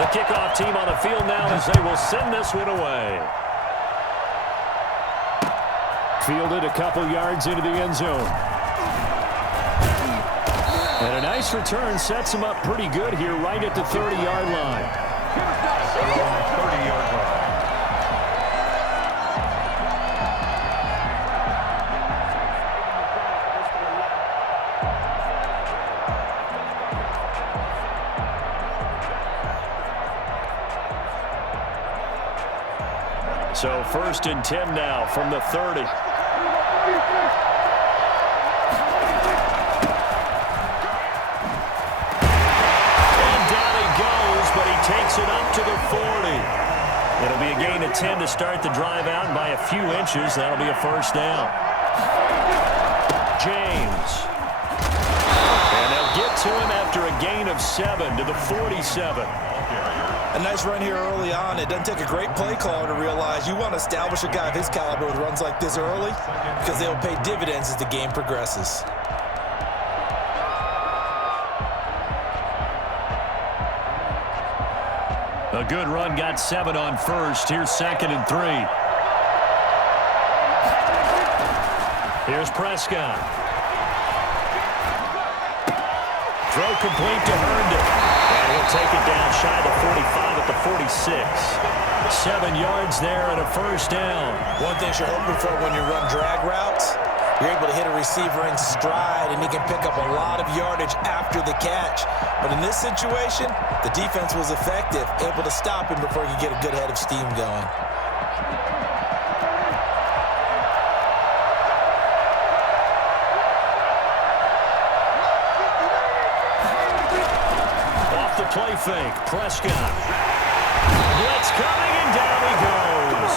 The kickoff team on the field now as they will send this one away. Fielded a couple yards into the end zone. And a nice return sets him up pretty good here right at the 30-yard line. 30-yard line. So 1st and 10 now from the 30. But he takes it up to the 40. It'll be a gain of 10 to start the drive out, and by a few inches, that'll be a first down. James. And they'll get to him after a gain of 7 to the 47. A nice run here early on. It doesn't take a great play caller to realize you want to establish a guy of his caliber with runs like this early because they'll pay dividends as the game progresses. A good run, got 7 on first. Here's 2nd and 3. Here's Prescott. Throw complete to Herndon. And he'll take it down shy of the 45 at the 46. 7 yards there and a first down. One thing you're hoping for when you run drag routes, you're able to hit a receiver in stride, and he can pick up a lot of yardage after the catch. But in this situation, the defense was effective, able to stop him before he could get a good head of steam going. Off the play fake, Prescott. Blitz coming, and down he goes.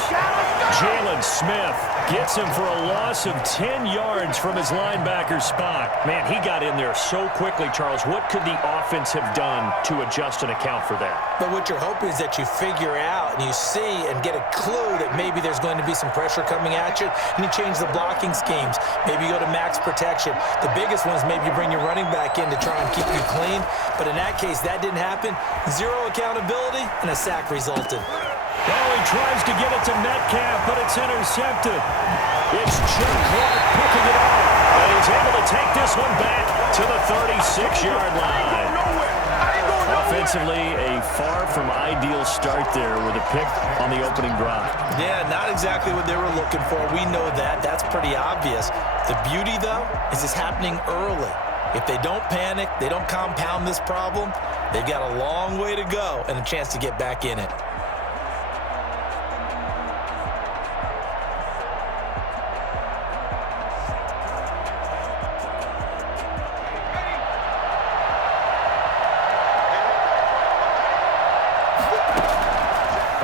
Jalen Smith gets him for a loss of 10 yards from his linebacker spot. Man, he got in there so quickly, Charles. What could the offense have done to adjust and account for that? But what you're hoping is that you figure out and you see and get a clue that maybe there's going to be some pressure coming at you, and you change the blocking schemes. Maybe you go to max protection. The biggest one is maybe you bring your running back in to try and keep you clean. But in that case, that didn't happen. 0 accountability, and a sack resulted. Oh, he tries to get it to Metcalf, but it's intercepted. It's Jim Clark picking it up, and he's able to take this one back to the 36-yard line. Offensively, a far from ideal start there with a pick on the opening drive. Yeah, not exactly what they were looking for. We know that. That's pretty obvious. The beauty, though, is it's happening early. If they don't panic, they don't compound this problem, they've got a long way to go and a chance to get back in it.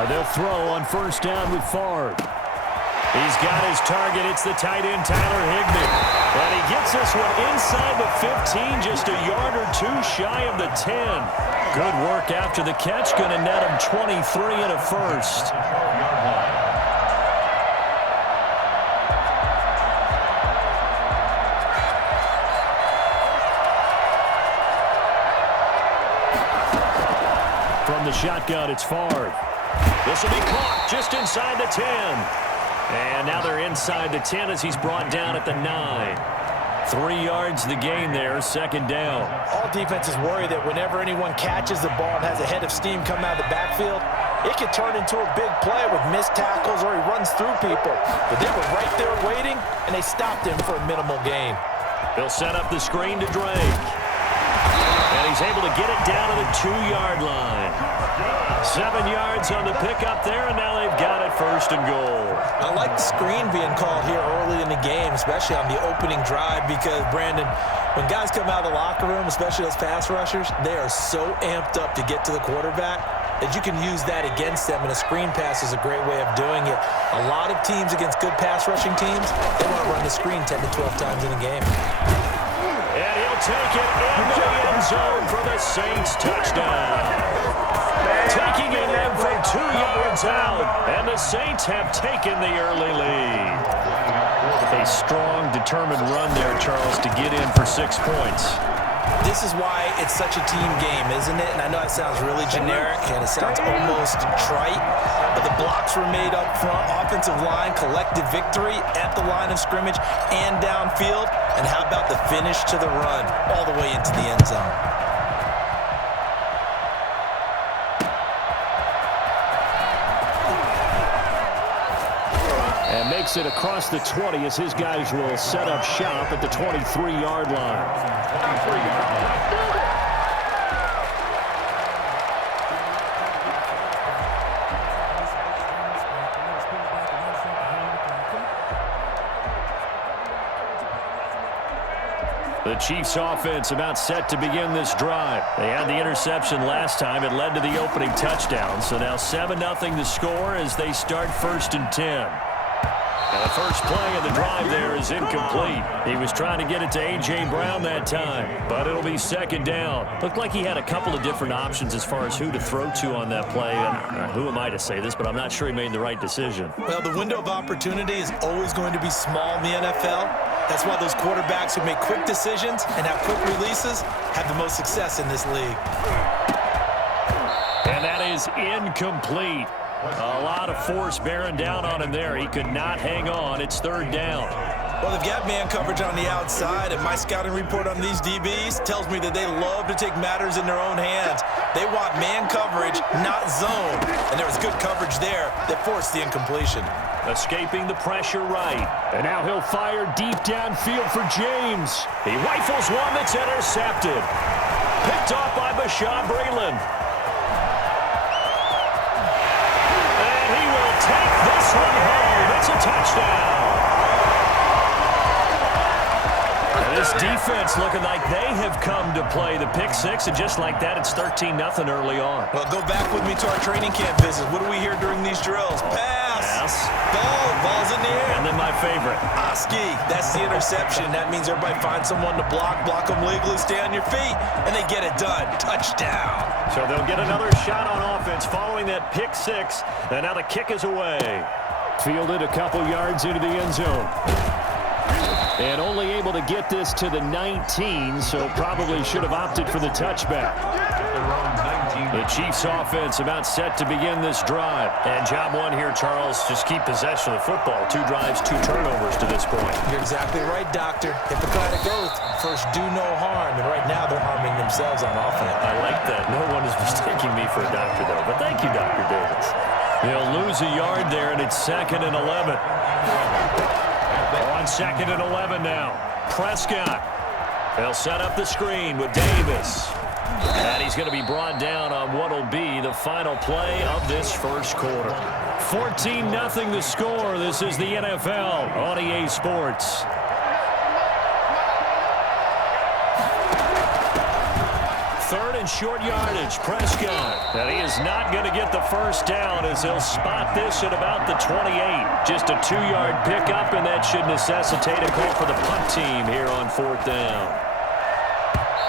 They'll throw on first down with Favre. He's got his target. It's the tight end, Tyler Higbee. And he gets this one inside the 15, just a yard or two shy of the 10. Good work after the catch. Going to net him 23 and a first. From the shotgun, it's Favre. This will be caught just inside the 10. And now they're inside the 10 as he's brought down at the 9. 3 yards the gain there, 2nd down. All defenses worry that whenever anyone catches the ball and has a head of steam come out of the backfield, it could turn into a big play with missed tackles or he runs through people. But they were right there waiting, and they stopped him for a minimal gain. They'll set up the screen to Drake. And he's able to get it down to the 2-yard line. 7 yards on the pickup there, and now they've got it 1st and goal. I like the screen being called here early in the game, especially on the opening drive, because, Brandon, when guys come out of the locker room, especially those pass rushers, they are so amped up to get to the quarterback that you can use that against them, and a screen pass is a great way of doing it. A lot of teams against good pass rushing teams, they want to run the screen 10 to 12 times in a game. And he'll take it into the end zone for the Saints touchdown. Taking it in from 2 yards out, and the Saints have taken the early lead. A strong, determined run there, Charles, to get in for 6 points. This is why it's such a team game, isn't it? And I know it sounds really generic and it sounds almost trite, but the blocks were made up front, offensive line, collective victory at the line of scrimmage and downfield. And how about the finish to the run all the way into the end zone? And makes it across the 20 as his guys will set up shop at the 23-yard line. The Chiefs offense about set to begin this drive. They had the interception last time. It led to the opening touchdown. So now 7-0 the score as they start 1st and 10. Now the first play of the drive there is incomplete. He was trying to get it to A.J. Brown that time, but it'll be 2nd down. Looked like he had a couple of different options as far as who to throw to on that play. And who am I to say this, but I'm not sure he made the right decision. Well, the window of opportunity is always going to be small in the NFL. That's why those quarterbacks who make quick decisions and have quick releases have the most success in this league. And that is incomplete. A lot of force bearing down on him there. He could not hang on. It's 3rd down. Well, they've got man coverage on the outside, and my scouting report on these DBs tells me that they love to take matters in their own hands. They want man coverage, not zone. And there was good coverage there that forced the incompletion. Escaping the pressure right. And now he'll fire deep downfield for James. He rifles one that's intercepted. Picked off by Bashaud Breeland. And he will take this one home. It's a touchdown. And this defense looking like they have come to play the pick six, and just like that, it's 13-0 early on. Well, go back with me to our training camp visit. What do we hear during these drills? Pass. Ball's in the air. And then my favorite. Oski, that's the interception. That means everybody finds someone to block them legally, stay on your feet, and they get it done. Touchdown. So they'll get another shot on offense following that pick six, and now the kick is away. Fielded a couple yards into the end zone. And only able to get this to the 19, so probably should have opted for the touchback. The Chiefs offense about set to begin this drive. And job one here, Charles, just keep possession of the football. 2 drives, 2 turnovers to this point. You're exactly right, Doctor. Hippocratic oath, first do no harm. And right now they're harming themselves on offense. I like that. No one is mistaking me for a doctor, though. But thank you, Dr. Davis. They'll lose a yard there, and it's 2nd and 11. On 2nd and 11 now. Prescott. They'll set up the screen with Davis. And he's going to be brought down on what will be the final play of this first quarter. 14-0 the score. This is the NFL on EA Sports. Third and short yardage, Prescott. And he is not going to get the first down as he'll spot this at about the 28. Just a 2-yard pickup, and that should necessitate a call for the punt team here on 4th down.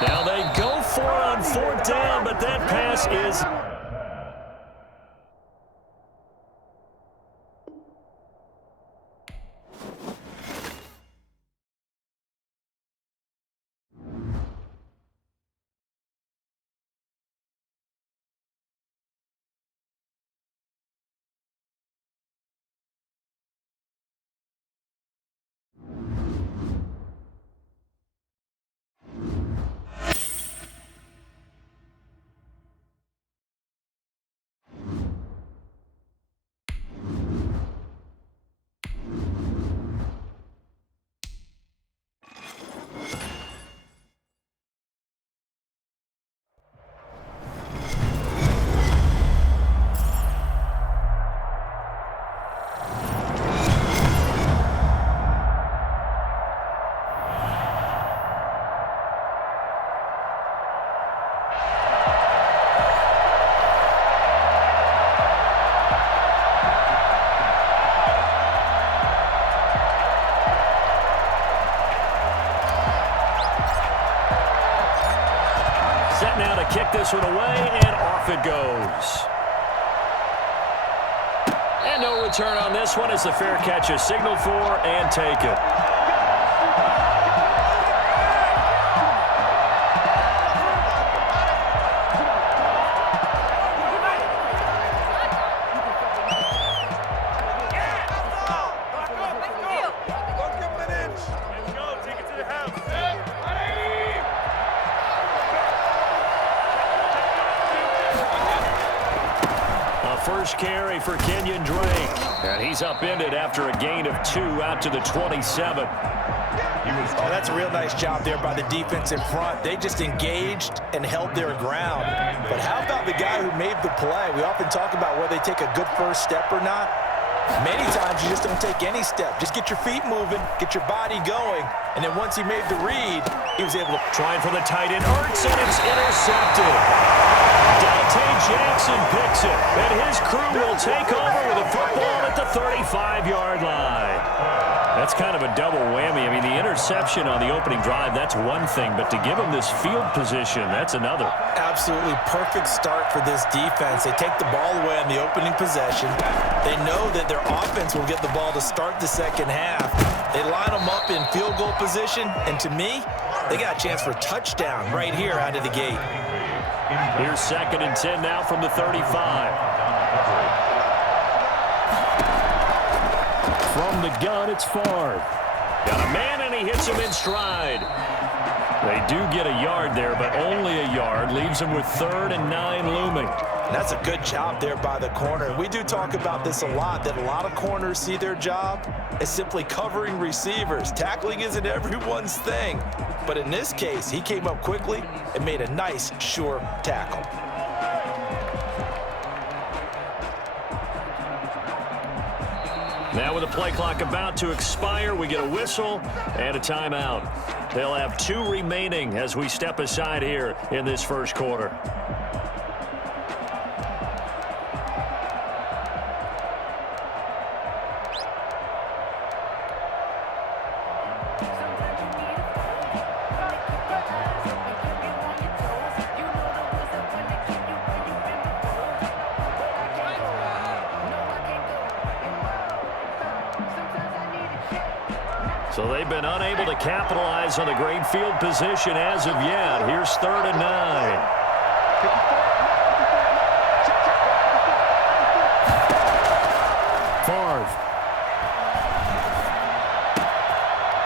Now they go for it on 4th down, but that pass is... Set now to kick this one away, and off it goes. And no return on this one as the fair catch is signaled for and taken. first carry for Kenyon Drake. And he's upended after a gain of 2 out to the 27. Oh, that's a real nice job there by the defense in front. They just engaged and held their ground. But how about the guy who made the play? We often talk about whether they take a good first step or not. Many times you just don't take any step. Just get your feet moving, get your body going, and then once he made the read, he was able to... Trying for the tight end, Ertz, and it's intercepted. Dante Jackson picks it, and his crew will take over with a football at the 35-yard line. That's kind of a double whammy. I mean, the interception on the opening drive, that's one thing, but to give him this field position, that's another. Absolutely perfect start for this defense. They take the ball away on the opening possession. They know that their offense will get the ball to start the second half. They line them up in field goal position, and to me, they got a chance for a touchdown right here out of the gate. Here's 2nd and 10 now from the 35. From the gun, it's Favre. Got a man, and he hits him in stride. They do get a yard there, but only a yard. Leaves them with 3rd and 9 looming. And that's a good job there by the corner. We do talk about this a lot, that a lot of corners see their job as simply covering receivers. Tackling isn't everyone's thing. But in this case, he came up quickly and made a nice, sure tackle. Now with the play clock about to expire, we get a whistle and a timeout. They'll have 2 remaining as we step aside here in this first quarter. So they've been unable to capitalize on the great field position as of yet. Here's 3rd and 9. Favre.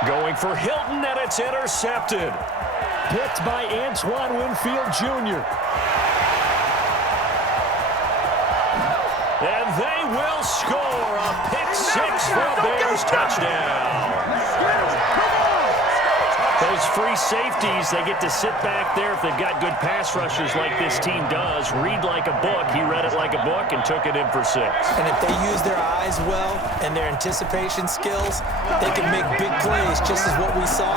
Going for Hilton, and it's intercepted. Picked by Antoine Winfield Jr. And they will score a pick-6 for a Bears touchdown. Those free safeties, they get to sit back there if they've got good pass rushers like this team does. Read like a book. He read it like a book and took it in for 6. And if they use their eyes well and their anticipation skills, they can make big plays, just as what we saw.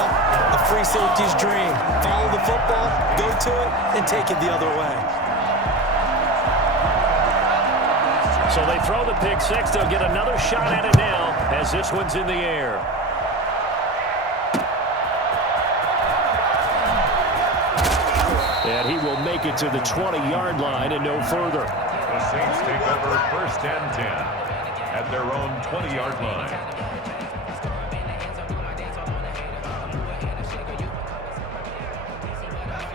A free safety's dream. Follow the football, go to it, and take it the other way. So they throw the pick-6. They'll get another shot at it now as this one's in the air. And he will make it to the 20-yard line and no further. The Saints take over 1st and 10 at their own 20-yard line.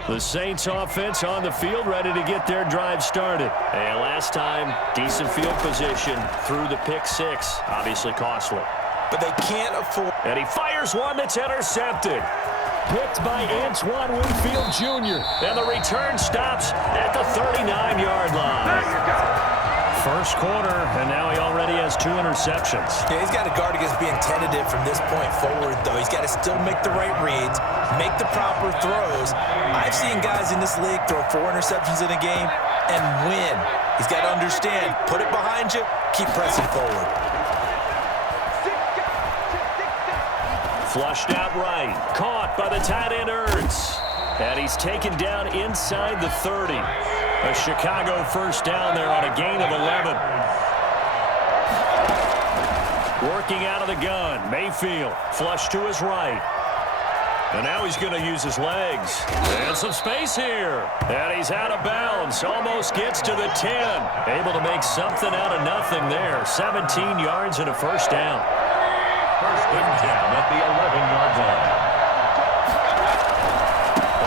The Saints offense on the field, ready to get their drive started. And last time, decent field position through the pick-6. Obviously costly. But they can't afford... And he fires one that's intercepted. Picked by Antoine Winfield Jr. And the return stops at the 39-yard line. First quarter, and now he already has 2 interceptions. Yeah, he's got to guard against being tentative from this point forward, though. He's got to still make the right reads, make the proper throws. I've seen guys in this league throw 4 interceptions in a game and win. He's got to understand, put it behind you, keep pressing forward. Flushed out right, caught by the tight end Ertz. And he's taken down inside the 30. A Chicago first down there on a gain of 11. Working out of the gun, Mayfield, flush to his right. And now he's going to use his legs. And some space here. And he's out of bounds, almost gets to the 10. Able to make something out of nothing there. 17 yards and a first down. 1st and 10 at the 11-yard line.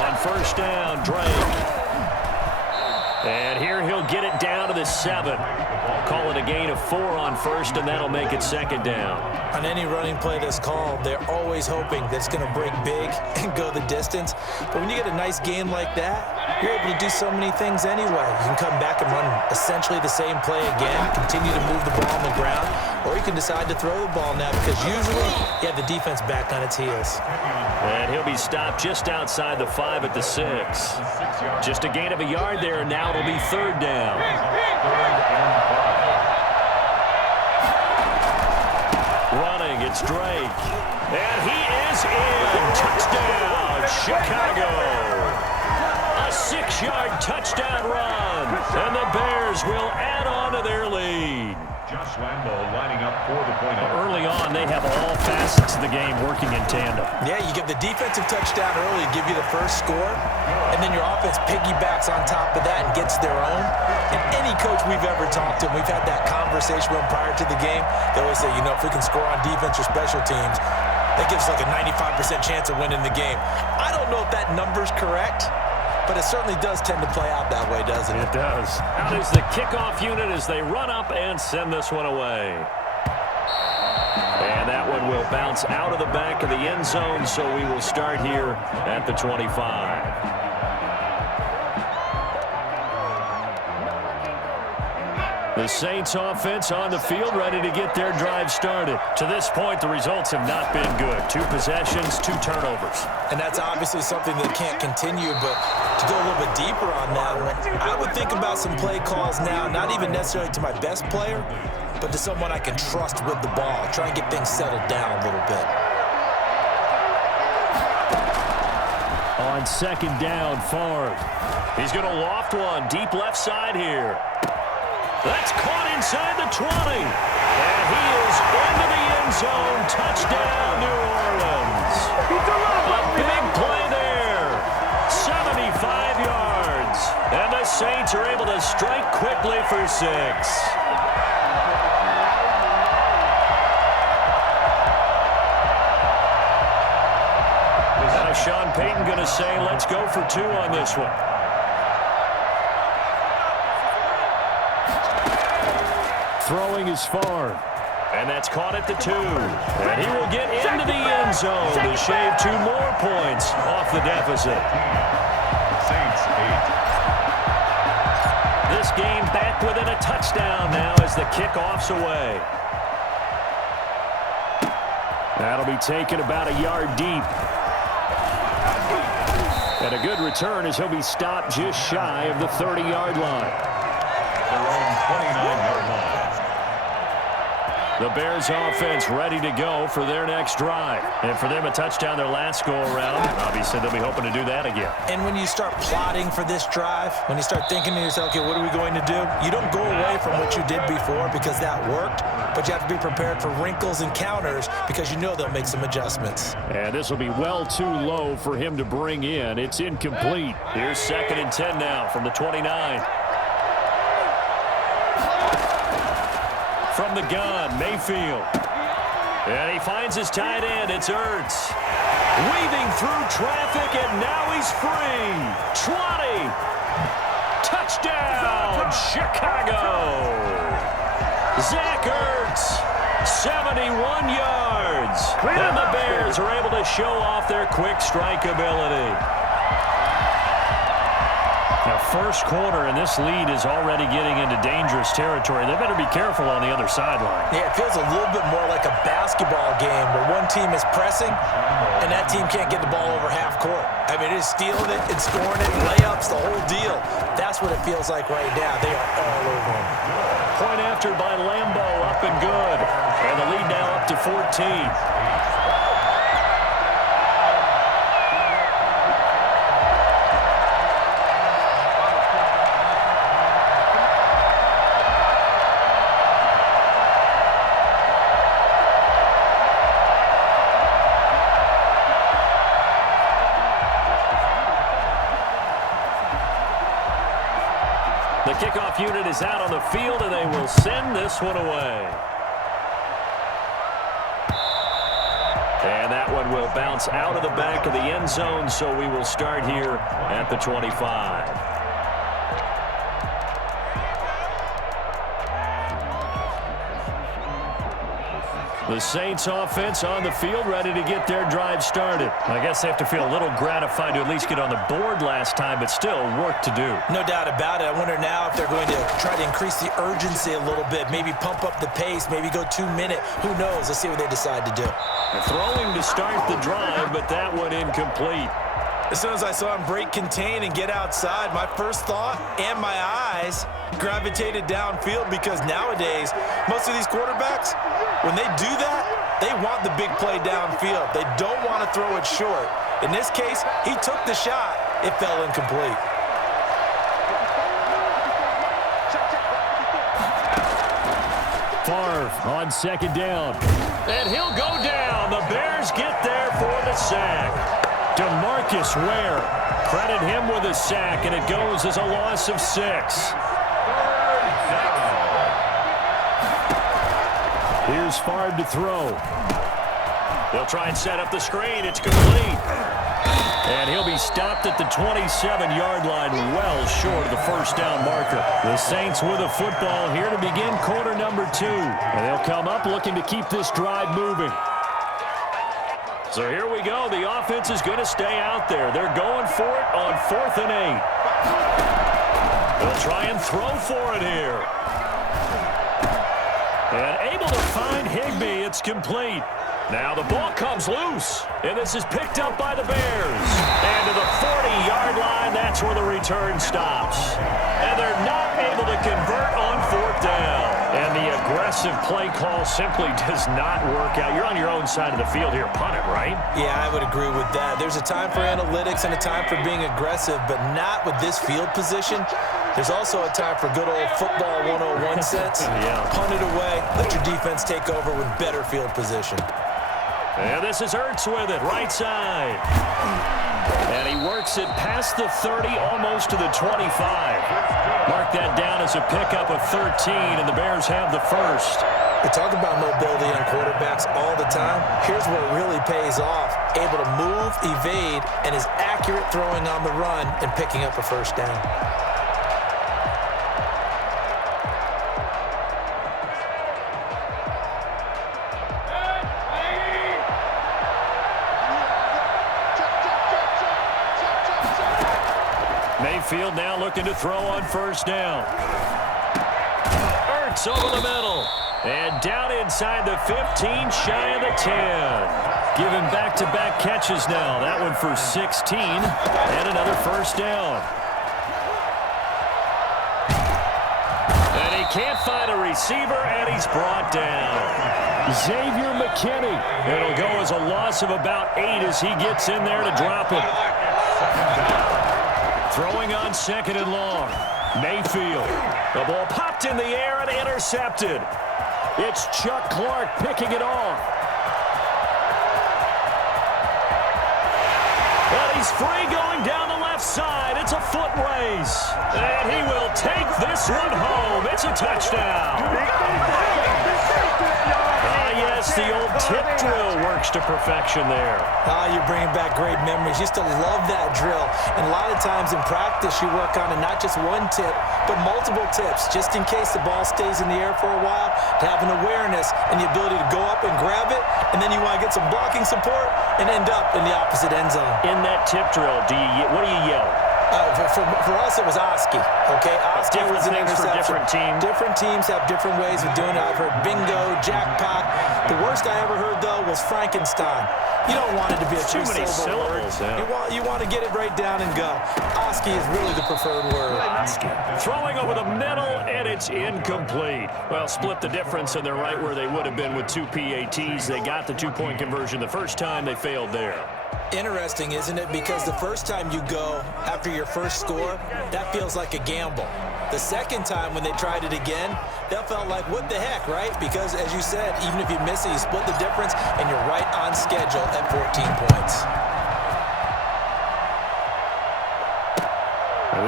On first down, Drake. And here he'll get it down to the 7. Call it a gain of 4 on first, and that'll make it 2nd down. On any running play that's called, they're always hoping that it's going to break big and go the distance. But when you get a nice game like that, you're able to do so many things anyway. You can come back and run essentially the same play again, continue to move the ball on the ground, or you can decide to throw the ball now because usually you have the defense back on its heels. And he'll be stopped just outside the 5 at the 6. Just a gain of a yard there, and now it'll be 3rd down. Running, it's Drake. And he is in. Touchdown, Chicago. A 6-yard touchdown run. And the Bears will add on to their lead. Josh Lambo lining up for the point. Early on, they have all facets of the game working in tandem. Yeah, you get the defensive touchdown early, give you the first score, and then your offense piggybacks on top of that and gets their own. And any coach we've ever talked to, we've had that conversation with them prior to the game, they always say, if we can score on defense or special teams, that gives like a 95% chance of winning the game. I don't know if that number's correct, but it certainly does tend to play out that way, doesn't it? It does. Out is the kickoff unit as they run up and send this one away. And that one will bounce out of the back of the end zone, so we will start here at the 25. The Saints offense on the field ready to get their drive started. To this point, the results have not been good. 2 possessions, 2 turnovers. And that's obviously something that can't continue, but to go a little bit deeper on that, I would think about some play calls now, not even necessarily to my best player, but to someone I can trust with the ball. Try and get things settled down a little bit. On 2nd down, Favre. He's going to loft one deep left side here. That's caught inside the 20. And he is into the end zone. Touchdown, New Orleans. A big play there. 75 yards. And the Saints are able to strike quickly for 6. Now Sean Payton going to say, let's go for 2 on this one. Throwing is Favre. And that's caught at the 2. And he will get into the end zone to shave 2 more points off the deficit. Saints 8. This game back within a touchdown now as the kickoff's away. That'll be taken about a yard deep. And a good return as he'll be stopped just shy of the 30-yard line. Their own 29-yard line. The Bears offense ready to go for their next drive. And for them, a touchdown their last go-around. Obviously, they'll be hoping to do that again. And when you start plotting for this drive, when you start thinking to yourself, okay, what are we going to do? You don't go away from what you did before because that worked, but you have to be prepared for wrinkles and counters because you know they'll make some adjustments. And this will be well too low for him to bring in. It's incomplete. Here's 2nd and 10 now from the 29. From the gun, Mayfield. And he finds his tight end. It's Ertz. Weaving through traffic, and now he's free. 20. Touchdown, Chicago. Zach Ertz, 71 yards. And the Bears are able to show off their quick strike ability. Now, first quarter, and this lead is already getting into dangerous territory. They better be careful on the other sideline. Yeah, it feels a little bit more like a basketball game where one team is pressing and that team can't get the ball over half court. I mean, it is stealing it and scoring it, layups, the whole deal. That's what it feels like right now. They are all over them. Point after by Lambo, up and good. And the lead now up to 14. The kickoff unit is out on the field, and they will send this one away. And that one will bounce out of the back of the end zone, so we will start here at the 25. The Saints offense on the field, ready to get their drive started. I guess they have to feel a little gratified to at least get on the board last time, but still work to do. No doubt about it. I wonder now if they're going to try to increase the urgency a little bit, maybe pump up the pace, maybe go 2-minute. Who knows? Let's see what they decide to do. Throwing to start the drive, but that one incomplete. As soon as I saw him break contain and get outside, my first thought and my eyes gravitated downfield, because nowadays, most of these quarterbacks, when they do that, they want the big play downfield. They don't want to throw it short. In this case, he took the shot. It fell incomplete. Favre on second down. And he'll go down. The Bears get there for the sack. DeMarcus Ware, credit him with a sack, and it goes as a loss of 6. Here's Favre to throw. They'll try and set up the screen. It's complete. And he'll be stopped at the 27-yard line, well short of the first down marker. The Saints with a football here to begin quarter number 2. And they'll come up looking to keep this drive moving. So here we go. The offense is going to stay out there. They're going for it on 4th and 8. They'll try and throw for it here. And able to find Higbee. It's complete. Now the ball comes loose, and this is picked up by the Bears. And to the 40-yard line, that's where the return stops. And they're not able to convert on 4th down. And the aggressive play call simply does not work out. You're on your own side of the field here. Punt it, right? Yeah, I would agree with that. There's a time for analytics and a time for being aggressive, but not with this field position. There's also a time for good old football 101 sense. Yeah. Punt it away. Let your defense take over with better field position. And this is Ertz with it, right side. And he works it past the 30, almost to the 25. Mark that down as a pickup of 13, and the Bears have the first. We talk about mobility on quarterbacks all the time. Here's where it really pays off. Able to move, evade, and is accurate throwing on the run and picking up a first down. Mayfield now looking to throw on first down. Ertz over the middle. And down inside the 15, shy of the 10. Given back-to-back catches now. That one for 16. And another first down. And he can't find a receiver, and he's brought down. Xavier McKinney. It'll go as a loss of about 8 as he gets in there to drop it. Throwing on second and long. Mayfield. The ball popped in the air and intercepted. It's Chuck Clark picking it off. And he's free going down the left side. It's a foot race. And he will take this one home. It's a touchdown. Yes, the old tip drill works to perfection there. You're bringing back great memories. Used to love that drill. And a lot of times in practice, you work on it, not just one tip, but multiple tips, just in case the ball stays in the air for a while, to have an awareness and the ability to go up and grab it, and then you want to get some blocking support and end up in the opposite end zone. In that tip drill, what do you yell? For us, it was Oski. Okay, Oski was an interception. For different teams. Different teams have different ways of doing it. I've heard bingo, jackpot. The worst I ever heard, though, was Frankenstein. You don't want it to be a too many syllables. Yeah. You want to get it right down and go. Oski is really the preferred word. Throwing over the middle, and it's incomplete. Well, split the difference, and they're right where they would have been with 2 PATs. They got the 2-point conversion the first time. They failed there. Interesting, isn't it? Because the first time you go after your first score, that feels like a gamble. The second time when they tried it again, that felt like, what the heck, right? Because, as you said, even if you miss it, you split the difference, and you're right on schedule at 14 points.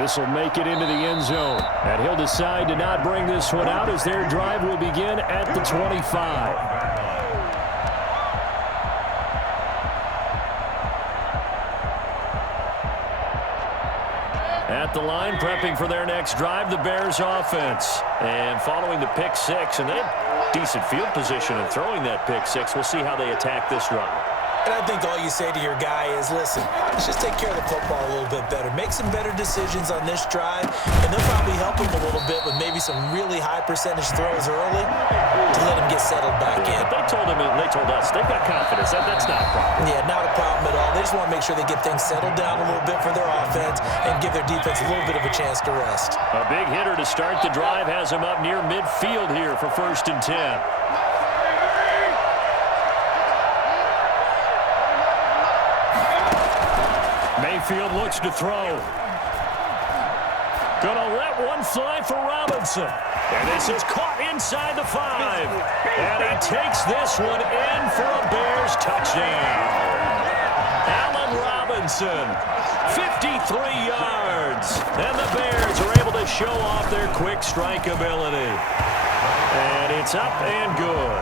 This will make it into the end zone. And he'll decide to not bring this one out as their drive will begin at the 25. At the line, prepping for their next drive, the Bears offense. And following the pick six, and they had decent field position in throwing that pick six. We'll see how they attack this drive. And I think all you say to your guy is, listen, let's just take care of the football a little bit better. Make some better decisions on this drive, and they'll probably help him a little bit with maybe some really high percentage throws early to let him get settled back in. They told him, and they told us, they've got confidence. That's not a problem. Yeah, not a problem at all. They just want to make sure they get things settled down a little bit for their offense and give their defense a little bit of a chance to rest. A big hitter to start the drive has him up near midfield here for 1st and 10. Mayfield looks to throw. Gonna let one fly for Robinson. And this is caught inside the 5. And he takes this one in for a Bears touchdown. Allen Robinson, 53 yards. And the Bears are able to show off their quick strike ability. And it's up and good.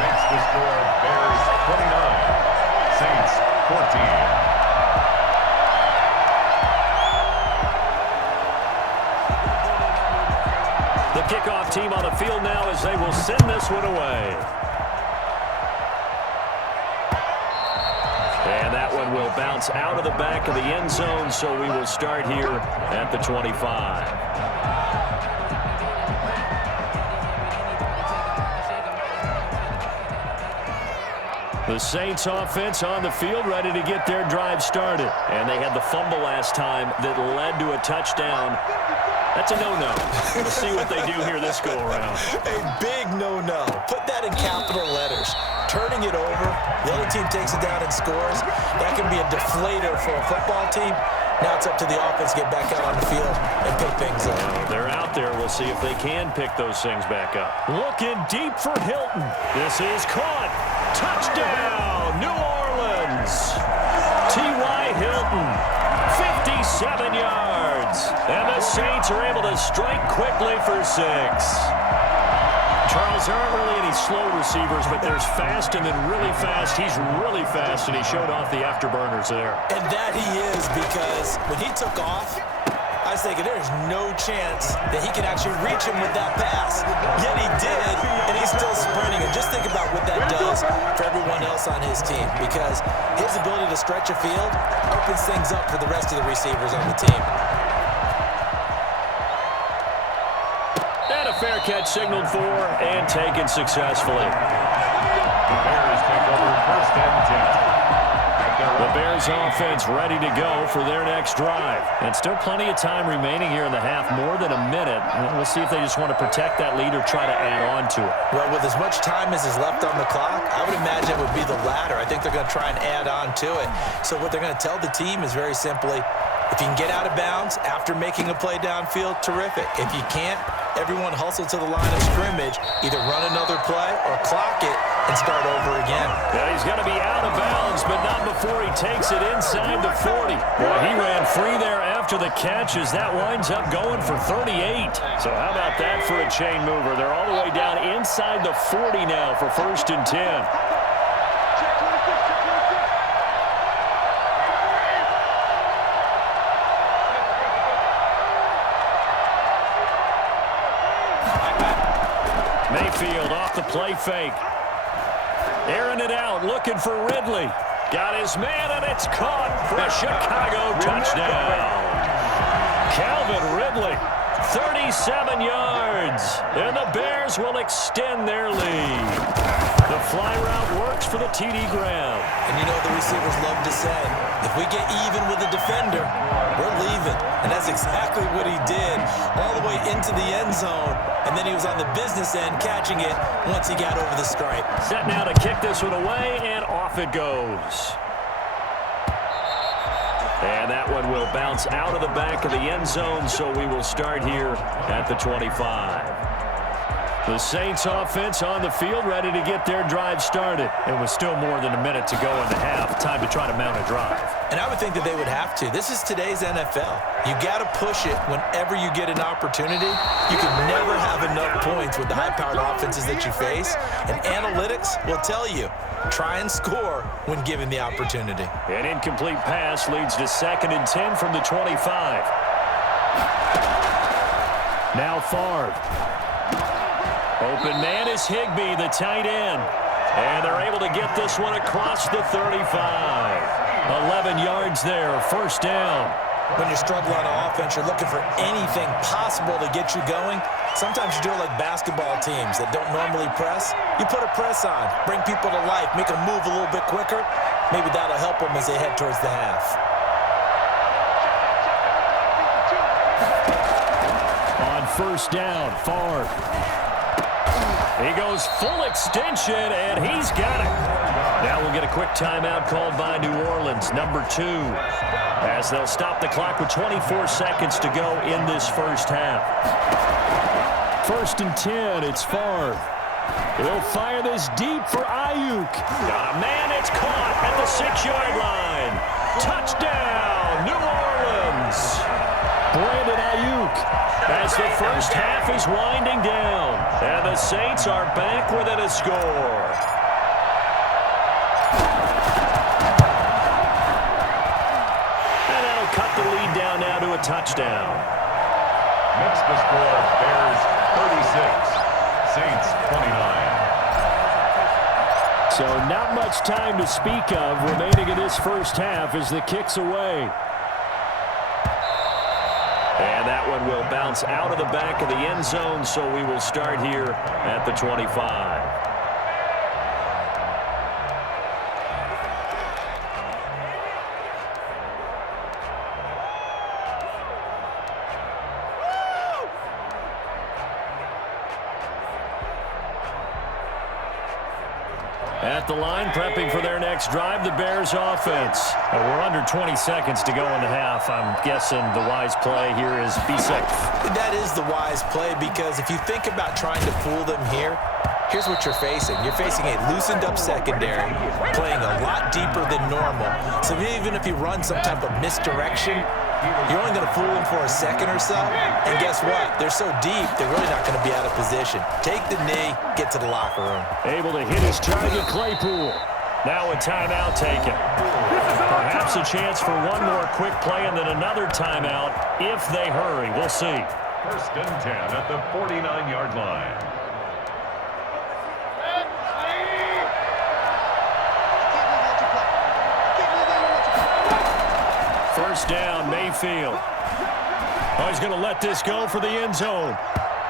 Makes the score Bears 29, Saints 14. The kickoff team on the field now as they will send this one away. And that one will bounce out of the back of the end zone, so we will start here at the 25. The Saints offense on the field ready to get their drive started. And they had the fumble last time that led to a touchdown. That's a no-no. We'll see what they do here this go-around. A big no-no. Put that in capital letters. Turning it over, the other team takes it down and scores. That can be a deflator for a football team. Now it's up to the offense to get back out on the field and pick things up. They're out there. We'll see if they can pick those things back up. Looking deep for Hilton. This is caught. Touchdown, New Orleans. T.Y. Hilton, 57 yards. And the Saints are able to strike quickly for 6. Charles, there aren't really any slow receivers, but there's fast and then really fast. He's really fast, and he showed off the afterburners there. And that he is, because when he took off, I was thinking there's no chance that he can actually reach him with that pass. Yet he did, and he's still sprinting. And just think about what that does for everyone else on his team, because his ability to stretch a field opens things up for the rest of the receivers on the team. And a fair catch signaled for and taken successfully. The Bears take over 1st and 10. The Bears offense ready to go for their next drive. And still plenty of time remaining here in the half, more than a minute. We'll see if they just want to protect that lead or try to add on to it. Well, with as much time as is left on the clock, I would imagine it would be the latter. I think they're going to try and add on to it. So what they're going to tell the team is very simply, if you can get out of bounds after making a play downfield, terrific. If you can't, everyone hustle to the line of scrimmage, either run another play or clock it and start over again. Yeah, he's got to be out of bounds, but not before he takes it inside the 40. Well, he ran free there after the catch as that winds up going for 38. So how about that for a chain mover? They're all the way down inside the 40 now for 1st and 10. Mayfield off the play fake. Airing it out, looking for Ridley. Got his man, and it's caught for a Chicago touchdown. Calvin Ridley, 37 yards. And the Bears will extend their lead. The fly route works for the TD Graham. And you know the receivers love to say, if we get even with the defender, we're leaving. And that's exactly what he did, all the way into the end zone. And then he was on the business end catching it once he got over the stripe. Set now to kick this one away, and off it goes. And that one will bounce out of the back of the end zone, so we will start here at the 25. The Saints offense on the field ready to get their drive started. And with still more than a minute to go in the half, time to try to mount a drive. And I would think that they would have to. This is today's NFL. You got to push it whenever you get an opportunity. You can never have enough points with the high-powered offenses that you face. And analytics will tell you, try and score when given the opportunity. An incomplete pass leads to 2nd and 10 from the 25. Now Favre. Open man is Higbee, the tight end. And they're able to get this one across the 35. 11 yards there, 1st down. When you're struggling on offense, you're looking for anything possible to get you going. Sometimes you do it like basketball teams that don't normally press. You put a press on, bring people to life, make them move a little bit quicker. Maybe that'll help them as they head towards the half. On 1st down, Favre. He goes full extension, and he's got it. Now we'll get a quick timeout called by New Orleans, number 2, as they'll stop the clock with 24 seconds to go in this first half. 1st and 10, it's Favre. He'll fire this deep for Ayuk. Got a man, it's caught at the 6-yard line. Touchdown, New Orleans. Brandon Ayuk, as the first half is winding down. And the Saints are back within a score. And that'll cut the lead down now to a touchdown. Makes the score Bears 36, Saints 29. So not much time to speak of remaining in this first half as the kick's away. And that one will bounce out of the back of the end zone, so we will start here at the 25. At the line, prepping for their next drive, the Bears offense. We're under 20 seconds to go in the half. I'm guessing the wise play here is be safe. That is the wise play, because if you think about trying to fool them here, here's what you're facing. You're facing a loosened-up secondary, playing a lot deeper than normal. So even if you run some type of misdirection, you're only going to fool them for a second or so. And guess what? They're so deep, they're really not going to be out of position. Take the knee, get to the locker room. Able to hit his target, Claypool. Now a timeout taken. Perhaps a chance for one more quick play and then another timeout if they hurry. We'll see. 1st and 10 at the 49-yard line. First down, Mayfield. Oh, he's going to let this go for the end zone.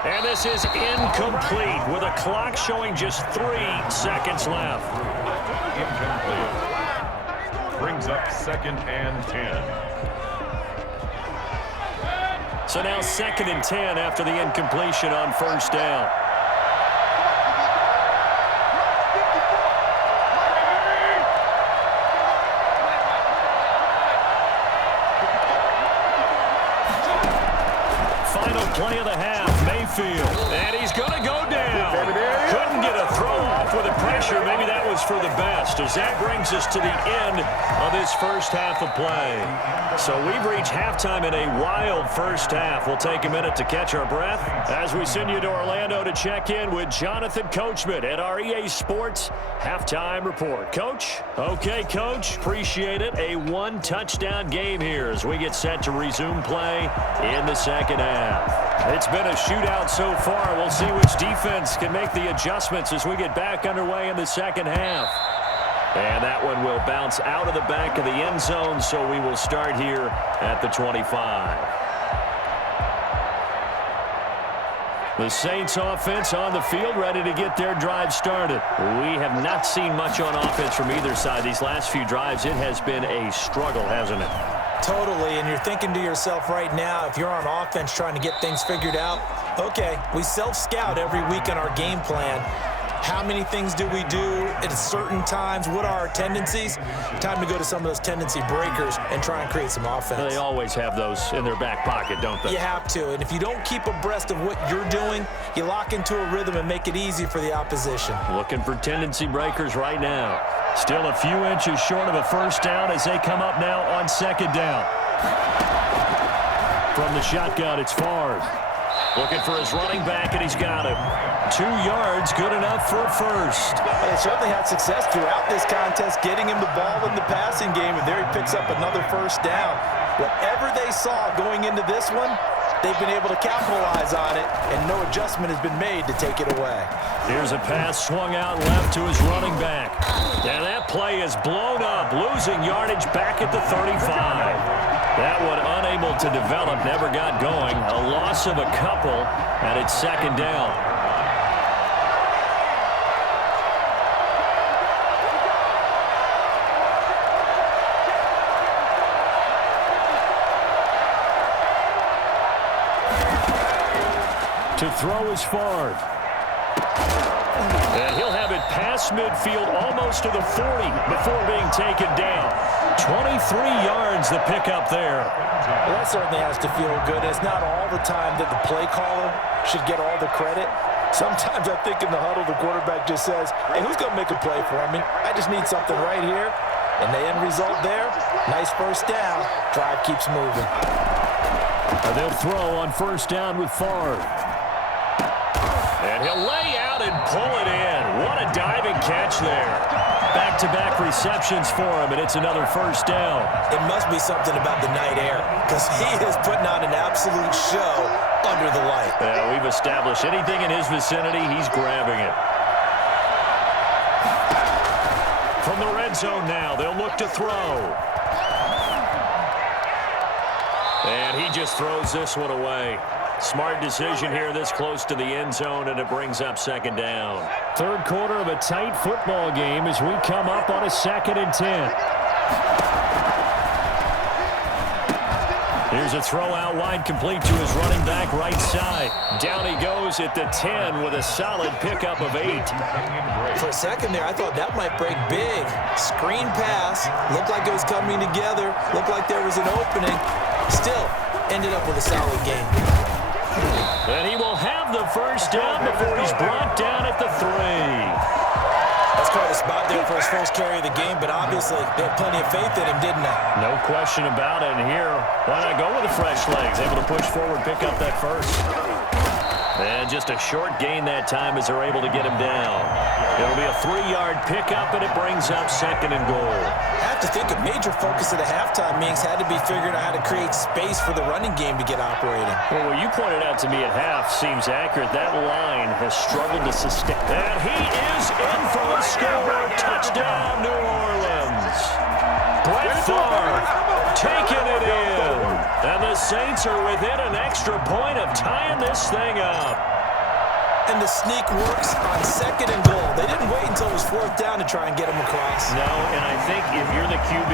And this is incomplete with a clock showing just 3 seconds left. Incomplete. Brings up 2nd and 10. So now 2nd and 10 after the incompletion on 1st down. Play of the half, Mayfield, and he's going to go down. Couldn't get a throw off with the pressure. Maybe that was for the best, as that brings us to the end of this first half of play. So we've reached halftime in a wild first half. We'll take a minute to catch our breath as we send you to Orlando to check in with Jonathan Coachman at our EA Sports Halftime Report. Coach? Okay, Coach. Appreciate it. A 1-touchdown game here as we get set to resume play in the second half. It's been a shootout so far. We'll see which defense can make the adjustments as we get back underway in the second half. And that one will bounce out of the back of the end zone, so we will start here at the 25. The Saints offense on the field, ready to get their drive started. We have not seen much on offense from either side these last few drives. It has been a struggle, hasn't it? Totally, and you're thinking to yourself right now, if you're on offense trying to get things figured out, okay, we self-scout every week in our game plan. How many things do we do at certain times? What are our tendencies? Time to go to some of those tendency breakers and try and create some offense. They always have those in their back pocket, don't they? You have to, and if you don't keep abreast of what you're doing, you lock into a rhythm and make it easy for the opposition. Looking for tendency breakers right now. Still a few inches short of a first down as they come up now on second down. From the shotgun, it's Favre. Looking for his running back, and he's got him. 2 yards, good enough for a first. They certainly had success throughout this contest, getting him the ball in the passing game, and there he picks up another first down. Whatever they saw going into this one, they've been able to capitalize on it, and no adjustment has been made to take it away. Here's a pass swung out left to his running back. And that play is blown up, losing yardage back at the 35. That one unable to develop, never got going. A loss of a couple, and it's second down. To throw is Favre. And he'll have it past midfield almost to the 40 before being taken down. 23 yards the pickup there. Well, that certainly has to feel good. It's not all the time that the play caller should get all the credit. Sometimes I think in the huddle the quarterback just says, hey, who's going to make a play for me? I just need something right here. And the end result there, nice first down. Drive keeps moving. They'll throw on first down with Favre. And he'll lay out and pull it in. What a diving catch there. Back-to-back receptions for him, and it's another first down. It must be something about the night air, because he is putting on an absolute show under the light. Yeah, we've established anything in his vicinity, he's grabbing it. From the red zone now, they'll look to throw. And he just throws this one away. Smart decision here this close to the end zone, and it brings up second down. Third quarter of a tight football game as we come up on a 2nd and 10. Here's a throw out wide, complete to his running back right side. Down he goes at the 10 with a solid pickup of 8. For a second there, I thought that might break big. Screen pass. Looked like it was coming together. Looked like there was an opening. Still, ended up with a solid game. And he will have the first down before he's brought down at the 3. That's quite a spot there for his first carry of the game, but obviously they had plenty of faith in him, didn't they? No question about it. And here, why not go with the fresh legs? Able to push forward, pick up that first. And just a short gain that time as they're able to get him down. It'll be a 3-yard pickup, and it brings up 2nd and goal. I have to think a major focus of the halftime meetings had to be figuring out how to create space for the running game to get operating. Well, what you pointed out to me at half seems accurate. That line has struggled to sustain. And he is in for the score. Touchdown, New Orleans. Brett Favre taking it in. And the Saints are within an extra point of tying this thing up. And the sneak works on 2nd and goal. They didn't wait until it was 4th down to try and get him across. No, and I think if you're the QB,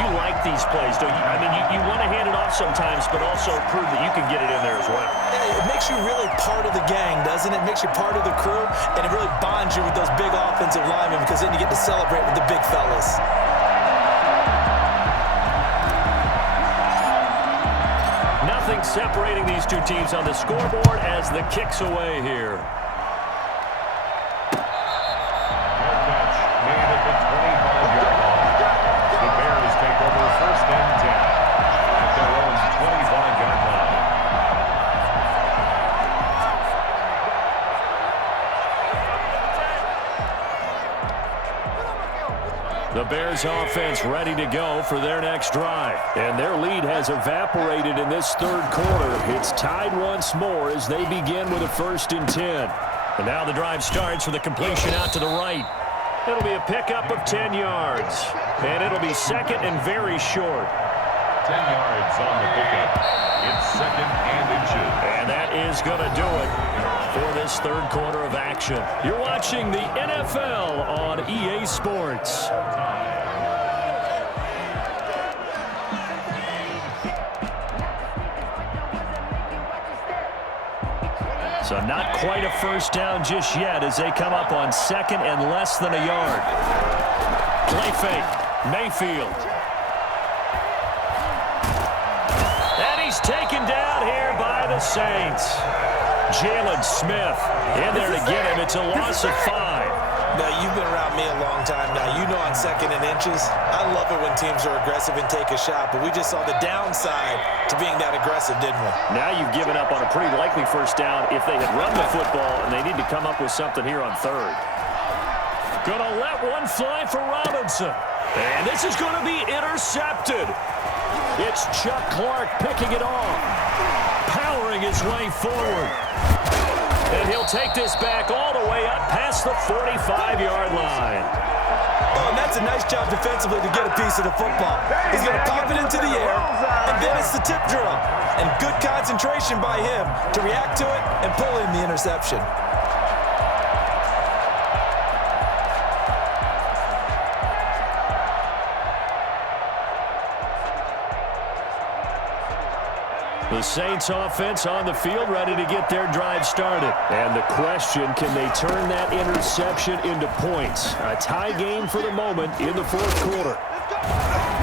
you like these plays, don't you? I mean, you want to hand it off sometimes, but also prove that you can get it in there as well. Yeah, it makes you really part of the gang, doesn't it? It makes you part of the crew, and it really bonds you with those big offensive linemen because then you get to celebrate with the big fellas. Nothing separating these two teams on the scoreboard as the kick's away here. Catch made at the 25-yard line. The Bears take over 1st and 10 at their own 25-yard line. The Bears offense ready to go for their next drive. And their lead has evaporated in this third quarter. It's tied once more as they begin with a 1st and 10. And now the drive starts with a completion out to the right. It'll be a pickup of 10 yards. And it'll be 2nd and very short. 10 yards on the pickup. It's 2nd and inches. And that is going to do it for this third quarter of action. You're watching the NFL on EA Sports. So not quite a first down just yet as they come up on 2nd and less than a yard. Play fake. Mayfield. And he's taken down here by the Saints. Jalen Smith in there to get him. It's a loss of 5. Now, you've been around me a long time now. You know on 2nd and inches, I love it when teams are aggressive and take a shot, but we just saw the downside to being that aggressive, didn't we? Now you've given up on a pretty likely first down if they had run the football, and they need to come up with something here on 3rd. Gonna let one fly for Robinson. And this is going to be intercepted. It's Chuck Clark picking it off, powering his way forward. And he'll take this back all the way up past the 45-yard line. Oh, and that's a nice job defensively to get a piece of the football. He's going to pop it into the air, and then it's the tip drill. And good concentration by him to react to it and pull in the interception. The Saints offense on the field, ready to get their drive started. And the question, can they turn that interception into points? A tie game for the moment in the 4th quarter.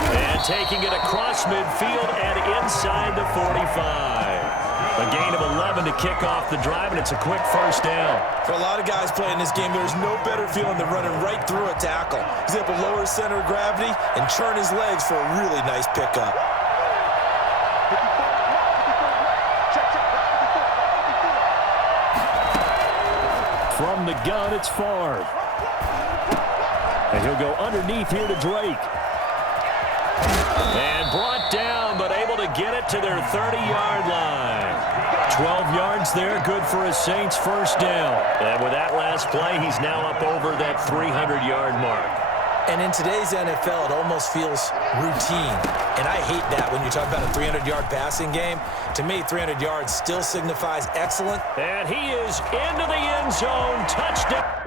And taking it across midfield and inside the 45. A gain of 11 to kick off the drive, and it's a quick first down. For a lot of guys playing this game, there's no better feeling than running right through a tackle. He's able to lower his center of gravity and churn his legs for a really nice pickup. From the gun, it's Favre. And he'll go underneath here to Drake. And brought down, but able to get it to their 30-yard line. 12 yards there, good for a Saints first down. And with that last play, he's now up over that 300-yard mark. And in today's NFL, it almost feels routine. And I hate that when you talk about a 300-yard passing game. To me, 300 yards still signifies excellent. And he is into the end zone. Touchdown.